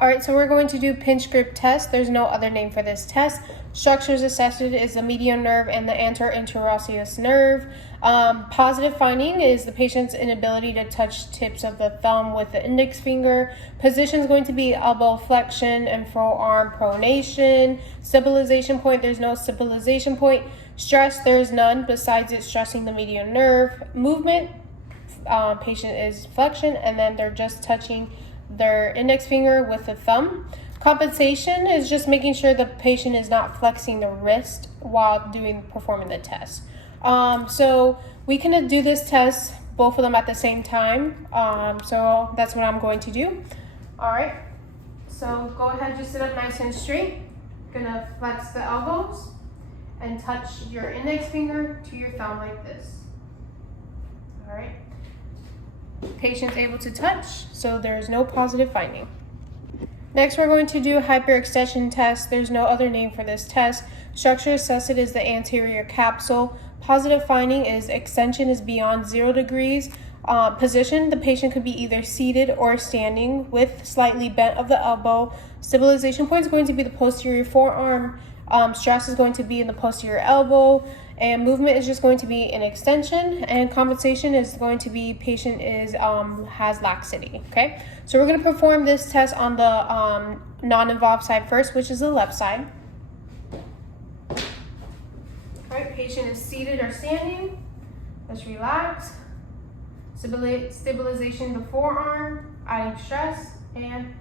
All right, so we're going to do pinch grip test. There's no other name for this test. Structures assessed is the median nerve and the anterior interosseous nerve. Positive finding is the patient's inability to touch tips of the thumb with the index finger. Position is going to be elbow flexion and forearm pronation. Stabilization point, there's no stabilization point. Stress, there's none besides it stressing the median nerve. Movement, patient is flexion, and then they're just touching their index finger with the thumb. Compensation is just making sure the patient is not flexing the wrist while performing the test. So we can do this test, both of them at the same time. So that's what I'm going to do. All right. So go ahead, just sit up nice and straight. Gonna flex the elbows and touch your index finger to your thumb like this. All right. Patient's able to touch, so there's no positive finding. Next, we're going to do a hyperextension test. There's no other name for this test. Structure assessed is the anterior capsule. Positive finding is extension is beyond 0 degrees. Position, the patient could be either seated or standing with slightly bent of the elbow. Stabilization point is going to be the posterior forearm. Stress is going to be in the posterior elbow. And movement is just going to be an extension, and compensation is going to be patient has laxity. Okay, so we're going to perform this test on the non-involved side first, which is the left side. All right, patient is seated or standing. Let's relax. Stabilization of the forearm, adding stress, and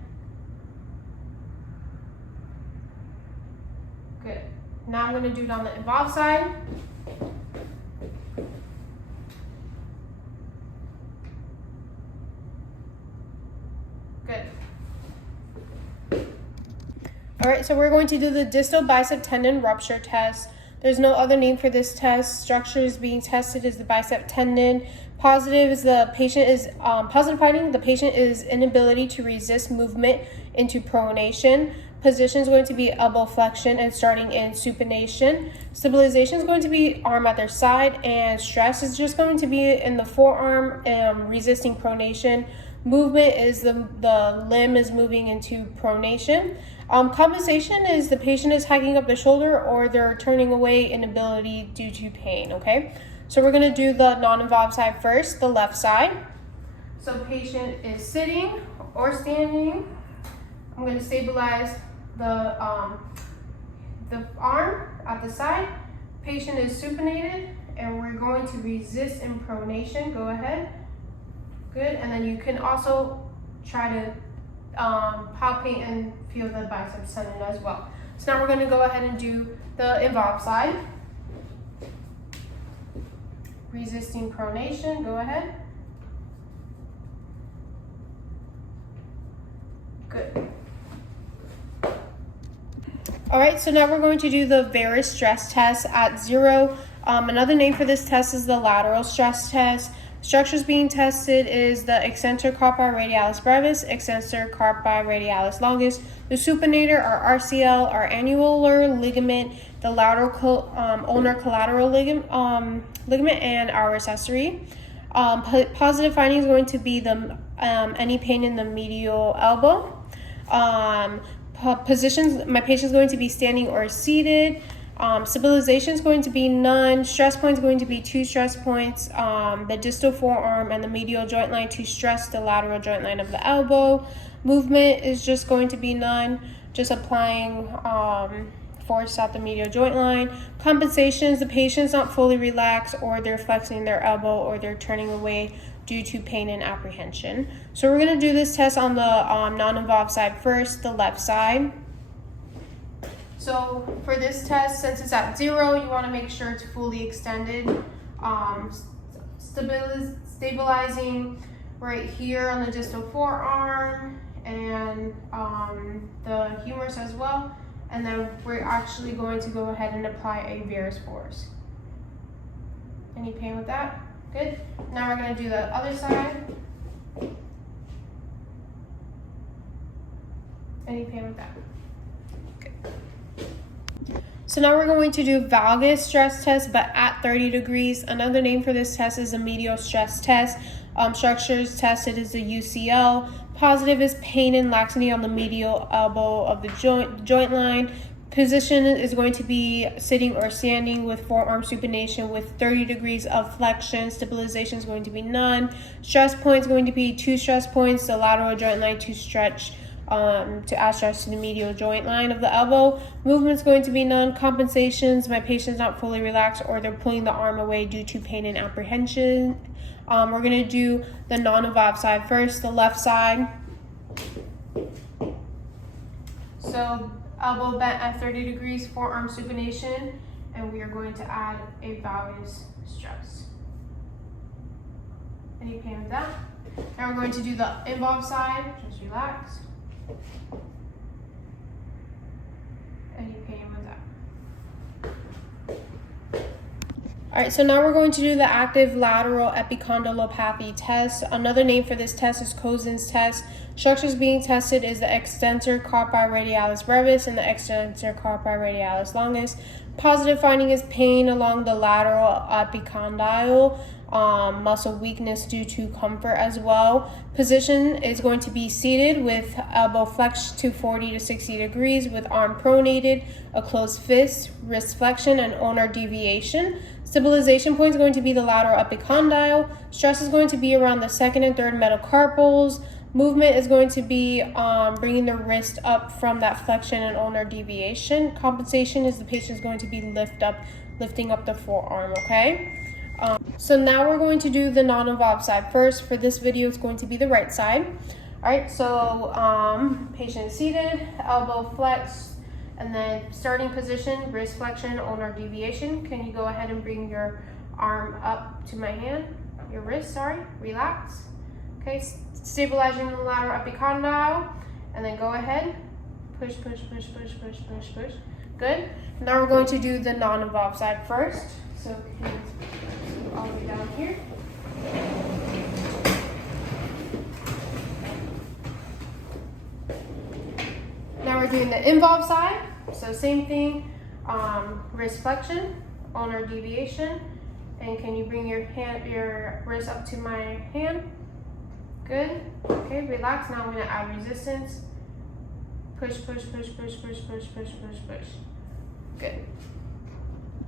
good. Now I'm going to do it on the involved side. Good. All right, so we're going to do the distal bicep tendon rupture test. There's no other name for this test. Structure is being tested is the bicep tendon. Positive is the patient is positive finding. The patient is inability to resist movement into pronation. Position is going to be elbow flexion and starting in supination. Stabilization is going to be arm at their side, and stress is just going to be in the forearm, resisting pronation. Movement is the limb is moving into pronation. Compensation is the patient is hiking up the shoulder or they're turning away, inability due to pain. Okay, so we're going to do the non-involved side first, the left side. So patient is sitting or standing. I'm going to stabilize the arm at the side. Patient is supinated, and we're going to resist in pronation. Go ahead. Good, and then you can also try to palpate and feel the biceps tendon as well. So now we're going to go ahead and do the involved side. Resisting pronation, go ahead. Good. All right, so now we're going to do the varus stress test at 0. Another name for this test is the lateral stress test. Structures being tested is the extensor carpi radialis brevis, extensor carpi radialis longus, the supinator or RCL or annular ligament, the lateral ulnar collateral ligament, and our accessory. Positive finding is going to be the any pain in the medial elbow. Positions, my patient is going to be standing or seated. Stabilization is going to be none. Stress point is going to be 2 stress points. The distal forearm and the medial joint line to stress the lateral joint line of the elbow. Movement is just going to be none. Just applying force at the medial joint line. Compensations, the patient's not fully relaxed, or they're flexing their elbow, or they're turning away due to pain and apprehension. So we're going to do this test on the non-involved side first, the left side. So for this test, since it's at 0, you want to make sure it's fully extended. Stabilizing right here on the distal forearm and the humerus as well. And then we're actually going to go ahead and apply a varus force. Any pain with that? Good. Now we're going to do the other side. Any pain with that? Good. So now we're going to do valgus stress test, but at 30 degrees. Another name for this test is a medial stress test. Structures tested is the UCL. Positive is pain and laxity on the medial elbow of the joint line. Position is going to be sitting or standing with forearm supination with 30 degrees of flexion. Stabilization is going to be none. Stress point is going to be 2 stress points, the lateral joint line to stretch, to add stress to the medial joint line of the elbow. Movement is going to be none. Compensations, my patient's not fully relaxed or they're pulling the arm away due to pain and apprehension. We're going to do the non-evolved side first, the left side. So elbow bent at 30 degrees, forearm supination, and we are going to add a valgus stress. Any pain with that? Now we're going to do the involved side, just relax. Any pain with that? Alright, so now we're going to do the active lateral epicondylopathy test. Another name for this test is Cosen's test. Structures being tested is the extensor carpi radialis brevis and the extensor carpi radialis longus. Positive finding is pain along the lateral epicondyle, muscle weakness due to comfort as well. Position is going to be seated with elbow flexed to 40 to 60 degrees with arm pronated, a closed fist, wrist flexion, and ulnar deviation. Stabilization point is going to be the lateral epicondyle. Stress is going to be around the second and third metacarpals. Movement is going to be bringing the wrist up from that flexion and ulnar deviation. Compensation is the patient is going to be lifting up the forearm, okay? So now we're going to do the non-involved side first. For this video, it's going to be the right side. All right, so patient is seated, elbow flexed, and then starting position, wrist flexion, ulnar deviation. Can you go ahead and bring your arm up to my hand? Your wrist, sorry, relax. Okay, stabilizing the lateral epicondyle, and then go ahead, push, push, push, push, push, push, push. Good. Now we're going to do the non-involved side first. So hands all the way down here. Now we're doing the involved side. So same thing, wrist flexion, ulnar deviation, and can you bring your wrist up to my hand? Good. Okay, relax. Now I'm going to add resistance. Push, push, push, push, push, push, push, push, push. Good.